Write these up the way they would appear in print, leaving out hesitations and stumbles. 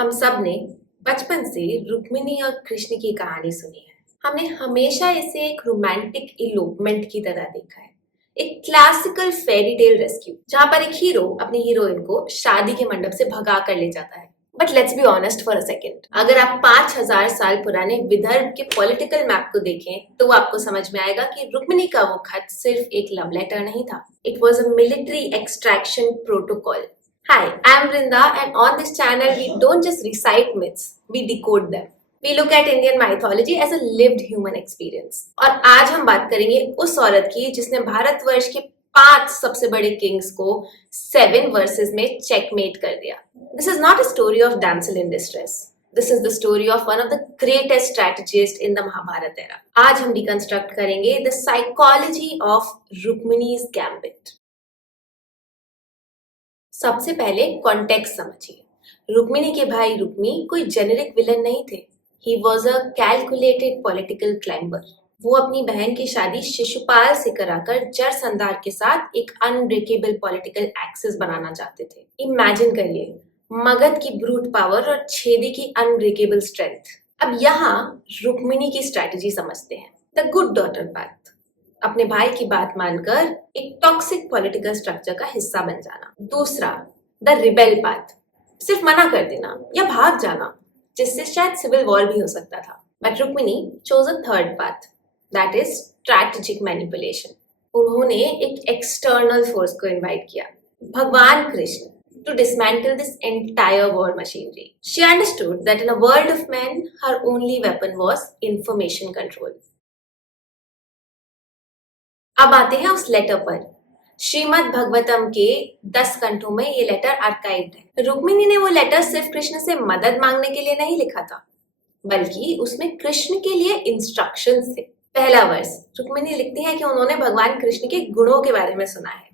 हम सब ने बचपन से रुक्मिणी और कृष्ण की कहानी सुनी है। हमने हमेशा इसे एक रोमांटिक इलोपमेंट की तरह देखा है, एक क्लासिकल फेरी टेल रेस्क्यू जहां पर एक हीरो अपनी हीरोइन को शादी के मंडप से भगा कर ले जाता है। But let's be honest for a second, अगर आप 5000 साल पुराने विदर्भ के पॉलिटिकल मैप को देखें तो आपको समझ में आएगा कि रुक्मिणी का वो खत सिर्फ एक लव लेटर नहीं था। It was a military extraction protocol. Hi, I'm Vrinda, and on this channel we don't just recite myths, we decode them. We look at Indian mythology as a lived human experience. और आज हम बात करेंगे उस औरत की जिसने भारतवर्ष के 5 सबसे बड़े किंग्स को 7 वर्सेस में चेकमेट कर दिया। This is not a story of damsel in distress. This is the story of one of the greatest strategists in the Mahabharata era. आज हम डिकंस्ट्रक्ट करेंगे the psychology of Rukmini's gambit. सबसे पहले context समझिए। रुक्मिणी के भाई रुक्मी कोई जेनेरिक विलन नहीं थे। He was a calculated political climber. वो अपनी बहन की शादी शिशुपाल से कराकर जरसंधार के साथ एक अनब्रेकेबल पॉलिटिकल एक्सेस बनाना चाहते थे। इमेजिन करिए, मगध की ब्रूट पावर और छेदी की अनब्रेकेबल स्ट्रेंथ। अब यहाँ रुक्मिणी की स्ट्रैटेजी समझते हैं। द गुड डॉटर पाथ, अपने भाई की बात मानकर एक टॉक्सिक पॉलिटिकल स्ट्रक्चर का हिस्सा बन जाना। दूसरा, द रिबेल पाथ, सिर्फ मना कर देना या भाग जाना, जिससे शायद सिविल वॉर भी हो सकता था। But Rukmini chose a third path, that is strategic manipulation. उन्होंने एक एक्सटर्नल फोर्स को इनवाइट किया, भगवान Krishna, to dismantle this entire war machinery. She understood that in a world of men, her only weapon was information control. अब आते हैं उस letter पर। श्रीमद् भगवतम के 10 कंठों में ये लेटर आर्काइव्ड है। रुक्मिणी ने वो लेटर सिर्फ कृष्ण से मदद मांगने के लिए नहीं लिखा था, बल्कि उसमें कृष्ण के लिए इंस्ट्रक्शंस थे। पहला वर्स, रुक्मिणी लिखती है कि उन्होंने भगवान कृष्ण के गुणों के बारे में सुना है।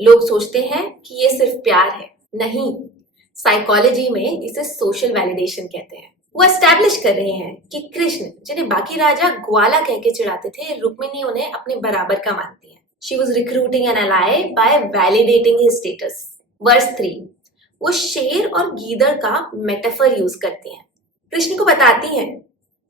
लोग सोचते हैं कि ये सिर्फ प्यार है, नहीं, साइकोलॉजी में इसे सोशल वैलिडेशन कहते हैं। वो एस्टैब्लिश कर रहे हैं कि कृष्ण, जिन्हें बाकी राजा ग्वाला कह के चिढ़ाते थे, रुक्मिणी उन्हें अपने बराबर का मानती है। She was recruiting an ally by validating his status. Verse 3, वो शेर और गीदड़ का मेटाफर यूज करती हैं। कृष्ण को बताती हैं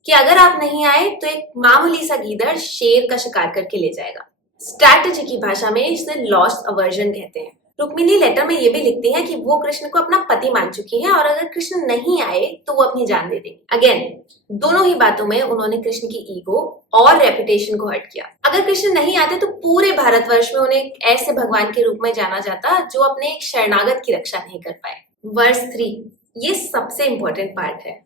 कि अगर आप नहीं आए तो एक मामूली सा गीदड़ शेर का शिकार करके ले जाएगा। स्ट्रैटेजी की भाषा में इसे लॉस्ट अवर्जन कहते हैं। रुक्मिणी लेटर में ये भी लिखती है कि वो कृष्ण को अपना पति मान चुकी हैं और अगर कृष्ण नहीं आए तो वो अपनी जान दे देंगी। अगेन, दोनों ही बातों में उन्होंने कृष्ण की ईगो और रेपुटेशन को हर्ट किया। अगर कृष्ण नहीं आते तो पूरे भारतवर्ष में उन्हें एक ऐसे भगवान के रूप में जाना जाता जो अपने एक शरणागत की रक्षा नहीं कर पाए। वर्स 3, ये सबसे इंपॉर्टेंट पार्ट है।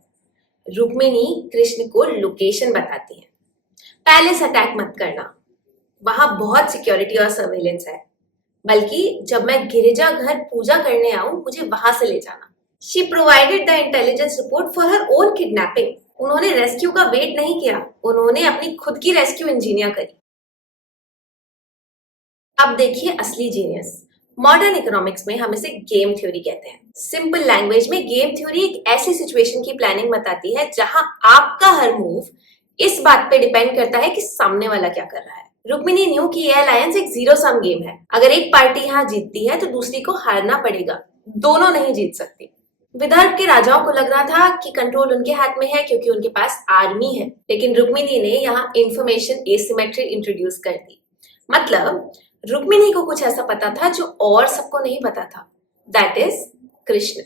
रुक्मिणी कृष्ण को लोकेशन बताती है। पैलेस अटैक मत करना, वहां बहुत सिक्योरिटी और सर्वेलेंस है, बल्कि जब मैं गिरिजा घर पूजा करने आऊं मुझे वहां से ले जाना। She provided the intelligence report for her own kidnapping. उन्होंने रेस्क्यू का वेट नहीं किया, उन्होंने अपनी खुद की रेस्क्यू इंजीनियर करी। अब देखिए असली जीनियस। मॉडर्न इकोनॉमिक्स में हम इसे गेम थ्योरी कहते हैं। सिंपल लैंग्वेज में गेम थ्योरी एक ऐसी सिचुएशन की प्लानिंग बताती है जहां आपका हर मूव इस बात पे डिपेंड करता है कि सामने वाला क्या कर रहा है। रुक्मिणी न्यू कि यह अलायंस एक जीरो सम गेम है। अगर एक पार्टी यहाँ जीतती है तो दूसरी को हारना पड़ेगा, दोनों नहीं जीत सकती। विदर्भ के राजाओं को लग रहा था कि कंट्रोल उनके हाथ में है क्योंकि उनके पास आर्मी है, लेकिन रुक्मिणी ने यहाँ इंफॉर्मेशन एसिमेट्री इंट्रोड्यूस कर दी। मतलब रुक्मिणी को कुछ ऐसा पता था जो और सबको नहीं पता था, दैट इज कृष्ण,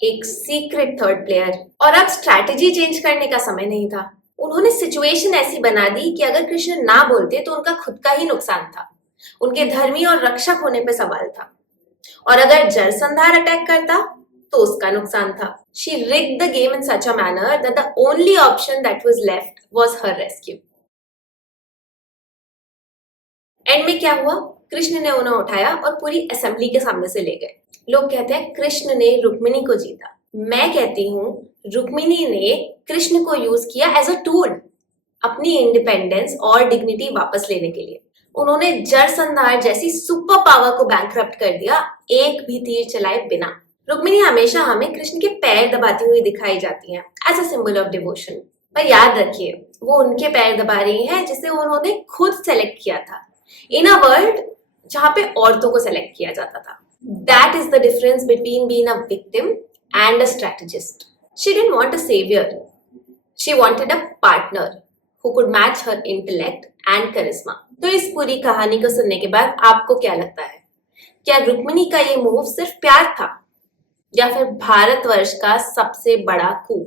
एक सीक्रेट थर्ड प्लेयर। और अब स्ट्रैटेजी चेंज करने का समय नहीं था। उन्होंने सिचुएशन ऐसी बना दी कि अगर कृष्ण ना बोलते तो उनका खुद का ही नुकसान था, उनके धर्मी और रक्षक होने पे सवाल था, और अगर जरसंधार अटैक करता तो उसका नुकसान था। She rigged the game in such a manner that the only option that was left was her rescue. And में क्या हुआ? कृष्ण ने उन्हें उठाया और पूरी असेंबली के सामने से ले गए। लोग कहते हैं कृष्ण ने रुक्मिणी को जीता। मैं कहती हूँ रुक्मिणी ने कृष्ण को यूज किया एज अ टूल, अपनी इंडिपेंडेंस और डिग्निटी वापस लेने के लिए। उन्होंने जरसंधार जैसी सुपर पावर को बैंकरप्ट कर दिया, एक भी तीर चलाए बिना। रुक्मिणी हमेशा हमें कृष्ण के पैर दबाती हुई दिखाई जाती हैं as a symbol of devotion, पर याद रखिए वो उनके पैर दबा रही हैं जिसे उन्होंने खुद सेलेक्ट किया था, इन अ वर्ल्ड जहां पे औरतों को सेलेक्ट किया जाता था। That is the difference between being a victim and a strategist. She didn't want a savior. She wanted a partner who could match her intellect and charisma. तो इस पूरी कहानी को सुनने के बाद आपको क्या लगता है? क्या रुक्मिणी का ये मूव सिर्फ प्यार था या फिर भारतवर्ष का सबसे बड़ा coup?